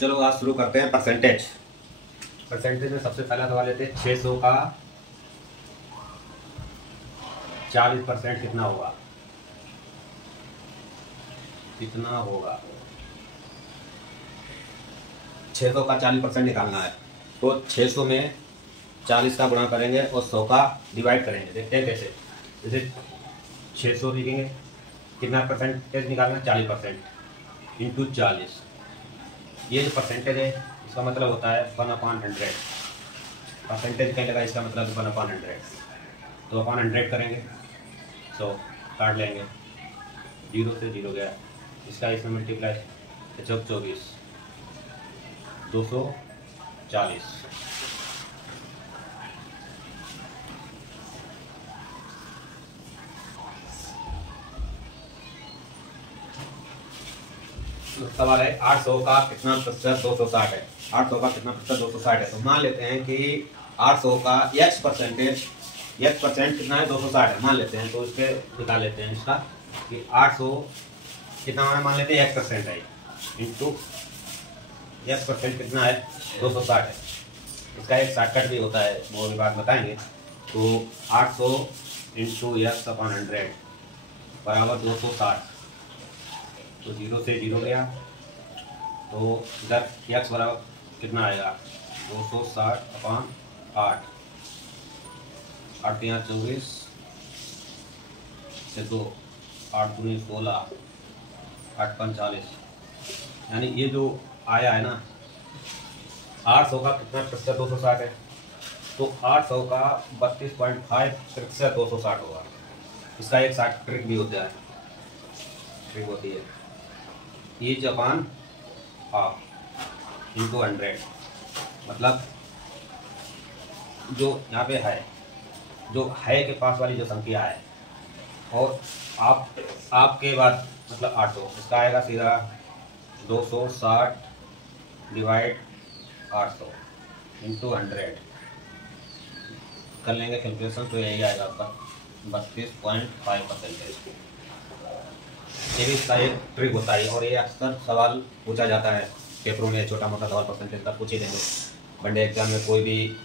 चलो आज शुरू करते हैं परसेंटेज। परसेंटेज में सबसे पहला सवाल लेते हैं 600 का 40% कितना होगा। कितना होगा 600 का 40% निकालना है। तो 600 में 40 का गुणा करेंगे और 100 का डिवाइड करेंगे। देखते हैं कैसे। जैसे 600 लिखेंगे, कितना परसेंटेज निकालना है 40% इंटू 40। ये जो परसेंटेज है इसका मतलब होता है 1/100। परसेंटेज कहीं लगा, इसका मतलब 1/100। तो 100 करेंगे, 100 काट लेंगे, 0 से 0 गया, इसका इसमें मल्टीप्लाई 24 240। सवाल है 800 का कितना प्रतिशत 260 है। 800 का कितना प्रतिशत 260 है। तो मान लेते हैं कि 800 का x परसेंट कितना है 260 है मान लेते हैं। तो इसके निकाल लेते हैं इसका कि 800 कितना है मान लेते हैं x% है इंटू x% कितना है 260 है। इसका एक शॉर्टकट भी होता है, वो भी बात बताएंगे। तो 800 इंटू x/100 बराबर 260। तो 0 से 0 गया, तो इधर x बराबर कितना आएगा 260/8। 8 यहाँ 24 से 2, 8 दूनी 16, 8 पंच 40। यानी ये जो आया है ना 800 का कितना प्रतिशत 260 है। तो 800 का 32.5% 260 होगा। इसका एक शॉर्ट ट्रिक भी होता है, ट्रिक होती है ईच अपॉन हाफ इंटू 100। मतलब जो यहाँ पे है, जो है के पास वाली जो संख्या है और आपके बाद मतलब 800, इसका आएगा सीधा 260 डिवाइड 800 इंटू 100 कर लेंगे कैलकुलेशन। तो यही आएगा आपका 32.5%। ये भी इसका एक ट्रिक होता है और ये अक्सर सवाल पूछा जाता है पेपरों में। छोटा मोटा सवाल परसेंटेज का पूछ ही देंगे। वनडे एग्जाम में कोई भी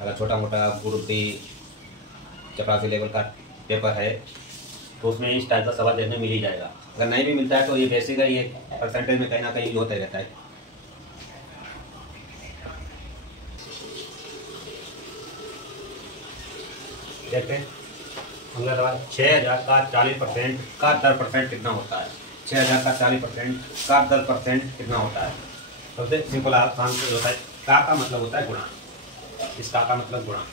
अगर छोटा मोटा ग्रुप डी चपरासी लेवल का पेपर है तो उसमें इस टाइप का सवाल देखने मिल ही जाएगा। अगर नहीं भी मिलता है तो ये बेसिक है, ये परसेंटेज में कहीं ना कहीं होता ही रहता है। देखते हैं अगला सवाल 6000 का 40% का 10% कितना होता है। 6000 का 40% का 10% कितना होता है। सबसे सिंपल आसान से होता है, का मतलब होता है गुणा। इस का मतलब गुणा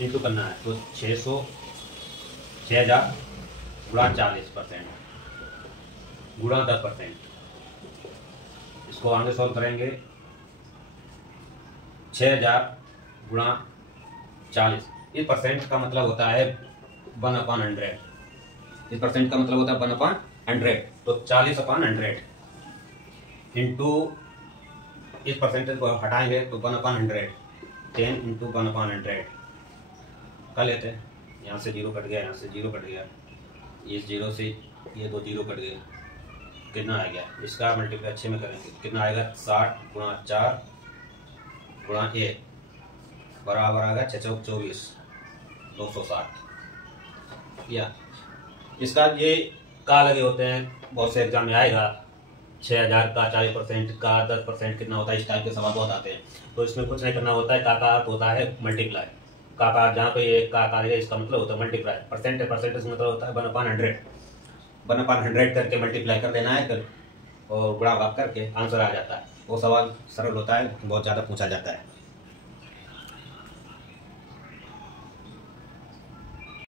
इंटू करना है। तो 6000 गुणा 40% गुणा 10%। इसको आगे सॉल्व करेंगे। 6000 गुणा 40, इस परसेंट का मतलब होता है 1/100। इस परसेंट का मतलब होता है 1/100। तो 40/100 इंटू इस परसेंटेज को हटाएंगे तो 1/100 10 इंटू 1/100 कर लेते हैं। यहाँ से 0 कट गया, यहाँ से 0 कट गया, इस 0 से ये 2 0 कट गए, कितना आ गया। इसका मल्टीप्लाई 6 में करेंगे कितना आएगा 60 गुणा 4 गुणा 1 बराबर आ गया 624 260। या इसका ये का लगे होते हैं, बहुत से एग्जाम में आएगा 6000 का 40% का 10% कितना होता है। इस टाइप के सवाल बहुत आते हैं। तो इसमें कुछ नहीं करना होता है, का अर्थ होता है मल्टीप्लाई। का जहाँ पे एक का आ गया इसका मतलब होता है मल्टीप्लाई। परसेंटेज मतलब होता है 1/100। 1/100 करके मल्टीप्लाई कर देना है और गुणा भाग करके आंसर आ जाता है। वो सवाल सरल होता है, बहुत ज़्यादा पूछा जाता है।